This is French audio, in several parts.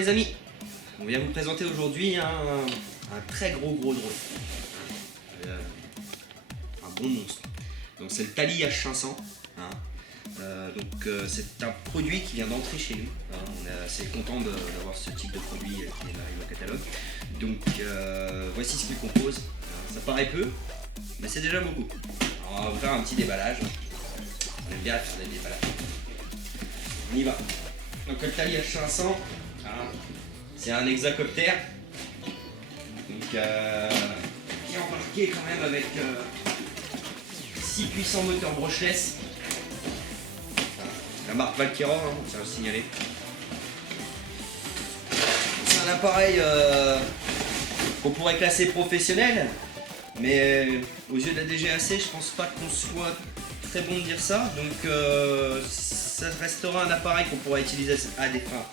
les amis, on vient vous présenter aujourd'hui un très gros drone. Un bon monstre. Donc c'est le Tally H500. C'est un produit qui vient d'entrer chez nous. On est assez content d'avoir ce type de produit qui arrive au catalogue. Donc voici ce qu'il compose. Ça paraît peu, mais c'est déjà beaucoup. Alors, on va vous faire un petit déballage. On aime bien faire des déballages. On y va. Donc le Tally H500, c'est un hexacoptère. Donc qui est embarqué quand même avec 6 puissants moteurs brushless. La marque Valkyra, ça va le signaler. C'est un appareil qu'on pourrait classer professionnel, mais aux yeux de la DGAC, je pense pas qu'on soit très bon de dire ça. Donc ça restera un appareil qu'on pourra utiliser à des fins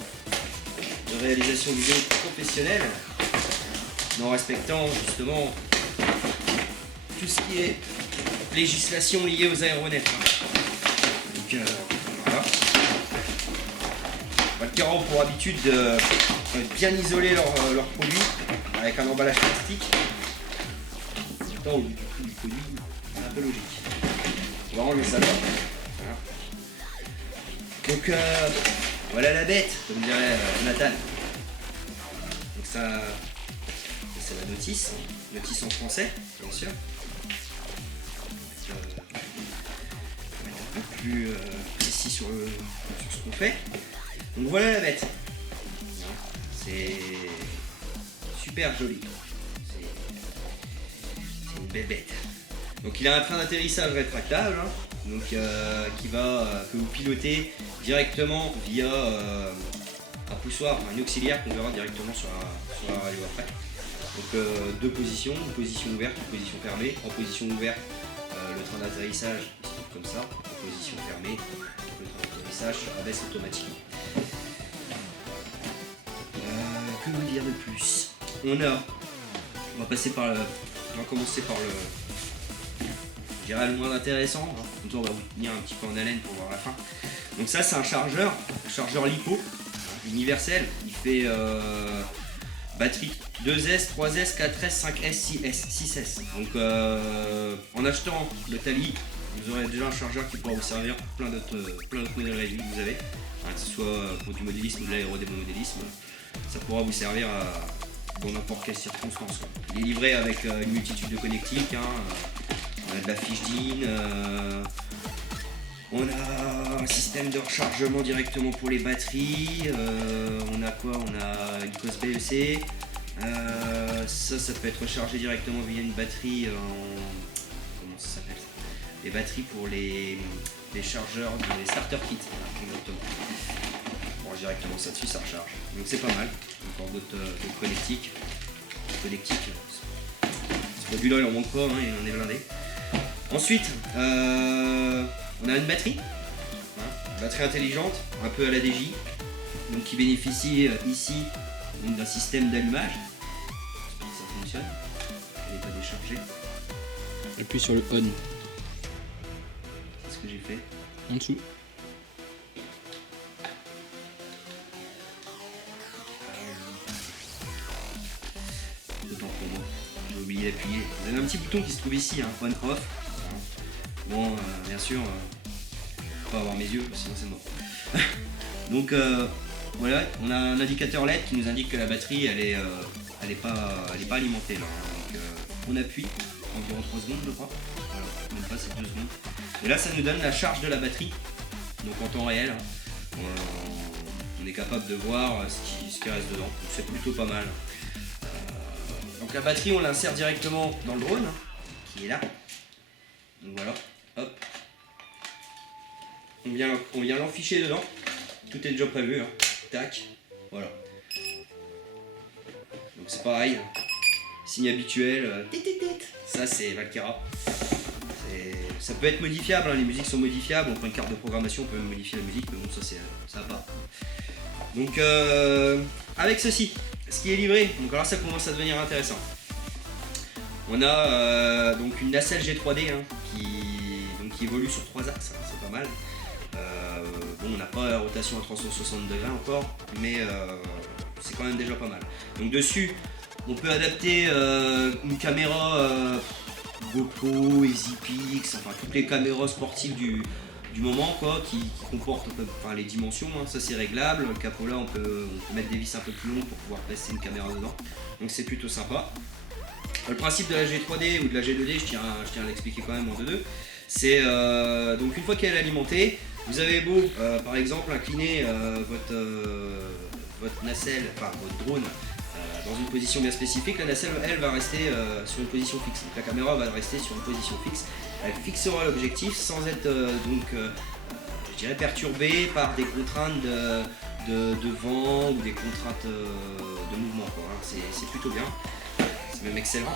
de réalisation vidéo professionnelle, en respectant justement tout ce qui est législation liée aux aéronefs. Donc voilà. Valkyra ont pour habitude de bien isoler leurs produits avec un emballage plastique. Pourtant, au bout du produit, c'est un peu logique. On va enlever ça là. Voilà. Donc voilà la bête, comme dirait Jonathan. Donc ça, c'est la notice en français, bien sûr. On va être un peu plus précis sur ce qu'on fait. Donc voilà la bête. C'est super joli. C'est une belle bête. Donc il a un train d'atterrissage rétractable, donc que vous pilotez directement via un poussoir, un auxiliaire qu'on verra directement sur la radio après. Donc deux positions, une position ouverte, une position fermée. En position ouverte, le train d'atterrissage il se trouve comme ça. En position fermée, le train d'atterrissage se rabaisse automatiquement. Que vous dire de plus? On va commencer par je dirais le moins intéressant, comme ça on va vous tenir un petit peu en haleine pour voir la fin. Donc ça c'est un chargeur LiPo universel. Il fait batterie 2S, 3S, 4S, 5S, 6S. Donc en achetant le Tally, vous aurez déjà un chargeur qui pourra vous servir pour plein d'autres modèles réduits que vous avez, que ce soit pour du modélisme ou de l'aérodémodélisme. Ça pourra vous servir dans n'importe quelle circonstance. Il est livré avec une multitude de connectiques. On a de la fiche DIN, on a un système de rechargement directement pour les batteries. On a quoi? On a une cause BEC. Ça peut être rechargé directement via une batterie comment ça s'appelle? Les batteries pour les chargeurs, les starter kits. Exactement. Directement ça dessus, ça recharge. Donc c'est pas mal. Encore d'autres connectiques. Ce produit là il en manque pas, il en est blindé. Ensuite on a une batterie. Batterie intelligente, un peu à la DJ. Donc qui bénéficie ici d'un système d'allumage. J'espère que ça fonctionne. Elle n'est pas déchargée. Appuie sur le on. C'est ce que j'ai fait. En dessous. Pour moi, j'ai oublié d'appuyer. Vous avez un petit bouton qui se trouve ici, on off. Bon, bien sûr, faut pas avoir mes yeux, sinon c'est mort. Donc voilà, on a un indicateur LED qui nous indique que la batterie elle est pas alimentée là. Donc on appuie environ 3 secondes je crois. Voilà, même pas, c'est 2 secondes. Et là ça nous donne la charge de la batterie. Donc en temps réel, on est capable de voir ce qui reste dedans. Donc c'est plutôt pas mal. Donc la batterie on l'insère directement dans le drone qui est là. Donc voilà, hop. On vient l'enficher dedans. Tout est déjà prévu, tac, voilà. Donc c'est pareil, signe habituel, ça c'est Valkyra. Ça peut être modifiable, les musiques sont modifiables, on prend une carte de programmation, on peut même modifier la musique, mais bon ça va pas. Donc avec ceci, ce qui est livré, donc alors ça commence à devenir intéressant. On a donc une nacelle G3D qui évolue sur 3 axes, c'est pas mal. Bon, on n'a pas la rotation à 360 degrés encore, mais c'est quand même déjà pas mal. Donc dessus, on peut adapter une caméra GoPro, EasyPix, enfin toutes les caméras sportives du moment quoi, qui comportent les dimensions, hein. Ça c'est réglable. Le capot là, on peut mettre des vis un peu plus longues pour pouvoir placer une caméra dedans. Donc c'est plutôt sympa. Le principe de la G3D ou de la G2D, je tiens à l'expliquer quand même en 2-2. C'est donc une fois qu'elle est alimentée, vous avez beau par exemple incliner votre nacelle, enfin votre drone dans une position bien spécifique, la nacelle elle va rester sur une position fixe. Donc la caméra va rester sur une position fixe. Elle fixera l'objectif sans être je dirais perturbée par des contraintes de vent ou des contraintes de mouvement, quoi, hein. C'est plutôt bien, c'est même excellent.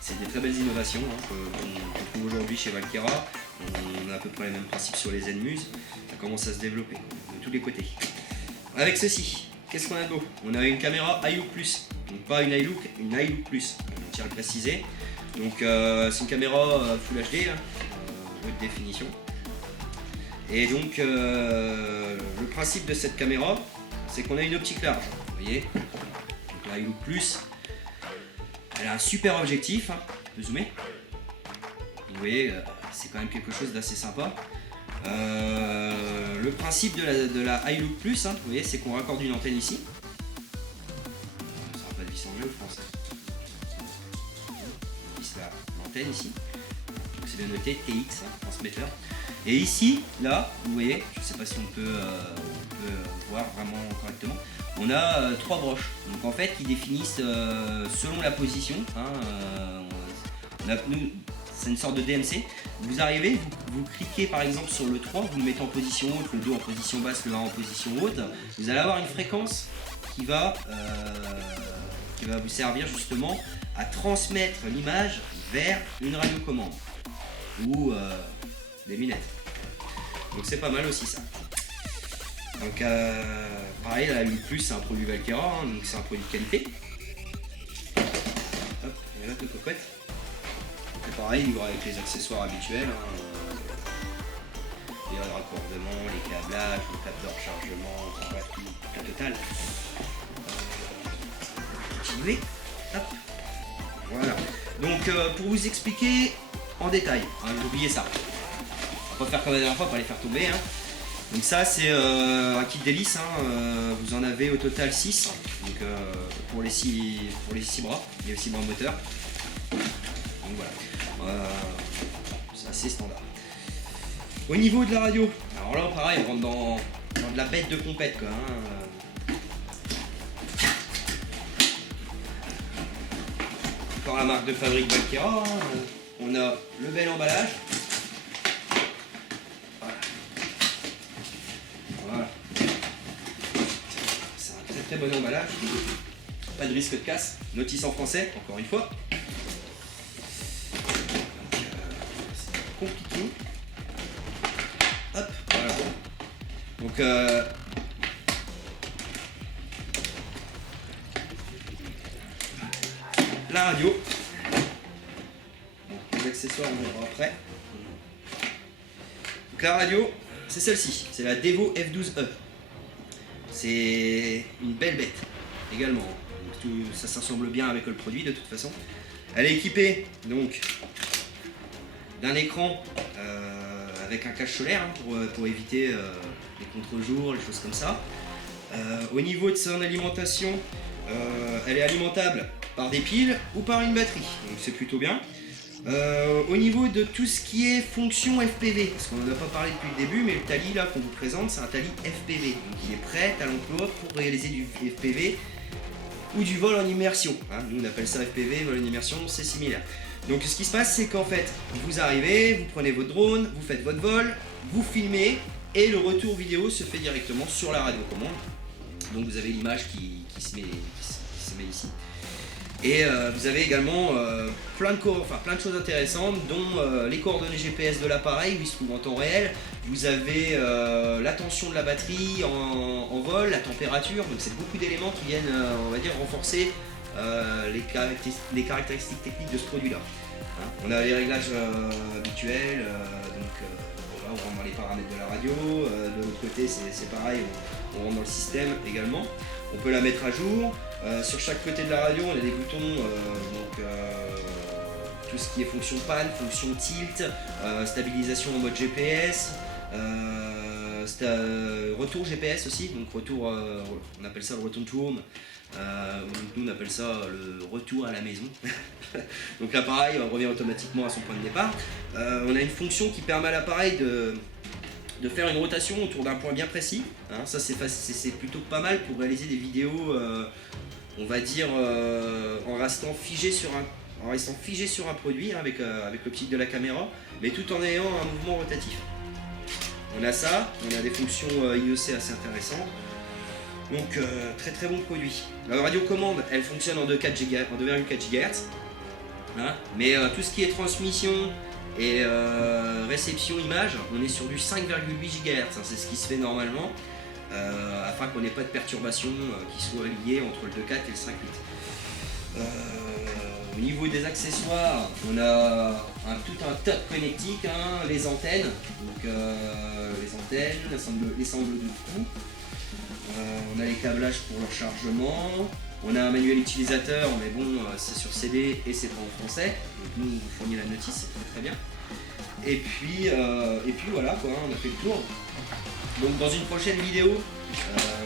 C'est des très belles innovations, hein, qu'on trouve aujourd'hui chez Valkera. On a à peu près les mêmes principes sur les Zenmuse. Ça commence à se développer de tous les côtés. Avec ceci, qu'est-ce qu'on a de beau? On a une caméra iLook Plus, donc pas une iLook, une iLook Plus, on tient à le préciser. Donc c'est une caméra Full HD, hein, haute définition. Et donc le principe de cette caméra, c'est qu'on a une optique large, vous voyez. Donc la iLook Plus, elle a un super objectif, hein. Je peux zoomer. Vous voyez, c'est quand même quelque chose d'assez sympa. Le principe de la iLook Plus, hein, vous voyez, c'est qu'on raccorde une antenne ici. Ça n'a pas de vis en jeu, je pense. On visse l'antenne ici. Donc c'est bien noté TX, hein, transmetteur. Et ici, là, vous voyez, je ne sais pas si on peut voir vraiment correctement. On a 3 broches, donc en fait qui définissent selon la position, hein, c'est une sorte de DMC. Vous arrivez, vous cliquez par exemple sur le 3, vous le mettez en position haute, le 2 en position basse, le 1 en position haute. Vous allez avoir une fréquence qui va vous servir justement à transmettre l'image vers une radiocommande ou des lunettes. Donc c'est pas mal aussi ça. Donc pareil, la iLook Plus c'est un produit Valkera, hein, donc c'est un produit de qualité. Hop, et là toute coquette. Et pareil, il y aura avec les accessoires habituels, hein, les raccordements, les câblages, le capteur rechargement, bref, tout la totale. Continuer. Hop. Voilà. Donc pour vous expliquer en détail, hein, j'ai oublié ça. On va pas faire comme la dernière fois, pas les faire tomber, hein. Donc ça c'est un kit d'hélice, hein, vous en avez au total 6, donc, pour les 6 bras, les 6 bras moteur. Donc voilà, c'est assez standard. Au niveau de la radio, alors là pareil on rentre dans de la bête de compète quoi, hein. Encore la marque de fabrique Valkera, hein. On a le bel emballage. Très bon emballage, pas de risque de casse, notice en français, encore une fois. C'est compliqué. Hop, voilà. Donc la radio. Bon, les accessoires on verra après. Donc la radio, c'est celle-ci, c'est la Devo F12E. C'est une belle bête également. Ça s'assemble bien avec le produit de toute façon. Elle est équipée donc d'un écran avec un cache solaire, hein, pour éviter les contre-jours, les choses comme ça. Au niveau de son alimentation, elle est alimentable par des piles ou par une batterie, donc c'est plutôt bien. Au niveau de tout ce qui est fonction FPV, parce qu'on n'en a pas parlé depuis le début, mais le Tally là qu'on vous présente, c'est un Tally FPV, donc il est prêt à l'emploi pour réaliser du FPV ou du vol en immersion, hein. Nous on appelle ça FPV, vol en immersion, c'est similaire. Donc ce qui se passe, c'est qu'en fait, vous arrivez, vous prenez votre drone, vous faites votre vol, vous filmez, et le retour vidéo se fait directement sur la radiocommande. Donc vous avez l'image qui se met ici. Et vous avez également plein de choses intéressantes, dont les coordonnées GPS de l'appareil où il se trouve en temps réel. Vous avez la tension de la batterie en vol, la température, donc c'est beaucoup d'éléments qui viennent, on va dire, renforcer les caractéristiques techniques de ce produit-là. Hein, on a les réglages habituels, donc on rentre dans les paramètres de la radio. De l'autre côté, c'est pareil, on rentre dans le système également. On peut la mettre à jour. Sur chaque côté de la radio, on a des boutons, tout ce qui est fonction panne, fonction tilt, stabilisation en mode GPS, retour GPS aussi, donc retour, on appelle ça le return to home, nous on appelle ça le retour à la maison. Donc l'appareil revient automatiquement à son point de départ. On a une fonction qui permet à l'appareil de faire une rotation autour d'un point bien précis. Hein, ça c'est plutôt pas mal pour réaliser des vidéos, on va dire, en restant figé sur un produit, hein, avec l'optique de la caméra, mais tout en ayant un mouvement rotatif. On a ça, on a des fonctions IEC assez intéressantes. Donc très très bon produit. La radiocommande, elle fonctionne en 2,4 GHz. Hein, mais tout ce qui est transmission et réception image, on est sur du 5,8 GHz. Hein, c'est ce qui se fait normalement, afin qu'on n'ait pas de perturbations qui soient liées entre le 2,4 et le 5,8. Au niveau des accessoires, on a tout un tas de connectiques, hein, les antennes, donc les antennes, les sangles de trou. On a les câblages pour leur chargement. On a un manuel utilisateur, mais bon, c'est sur CD et c'est pas en français. Donc nous, on vous fournit la notice, c'est très bien. Et puis voilà, quoi, on a fait le tour. Donc dans une prochaine vidéo,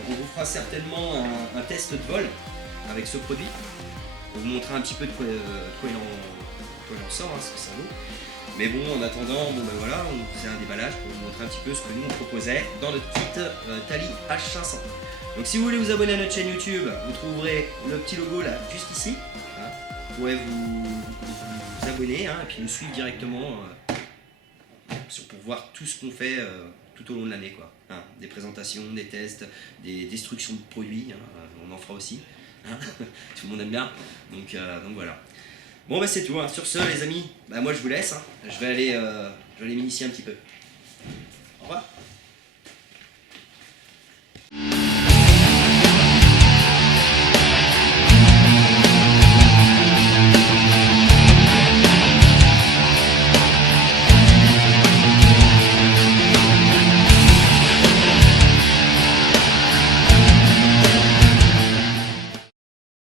on vous fera certainement un test de vol avec ce produit. Pour vous montrer un petit peu de quoi il en sort, hein, ce que ça vaut. Mais bon, en attendant, voilà, on faisait un déballage pour vous montrer un petit peu ce que nous on proposait dans notre kit Tally H500. Donc si vous voulez vous abonner à notre chaîne YouTube, vous trouverez le petit logo là, juste ici. Hein. Vous pourrez vous abonner, hein, et puis nous suivre directement pour voir tout ce qu'on fait tout au long de l'année, quoi. Hein. Des présentations, des tests, des destructions de produits, hein, on en fera aussi. Hein. Tout le monde aime bien, donc voilà. Bon c'est tout, hein. Sur ce les amis, moi je vous laisse, hein. Je vais aller m'initier un petit peu. Au revoir.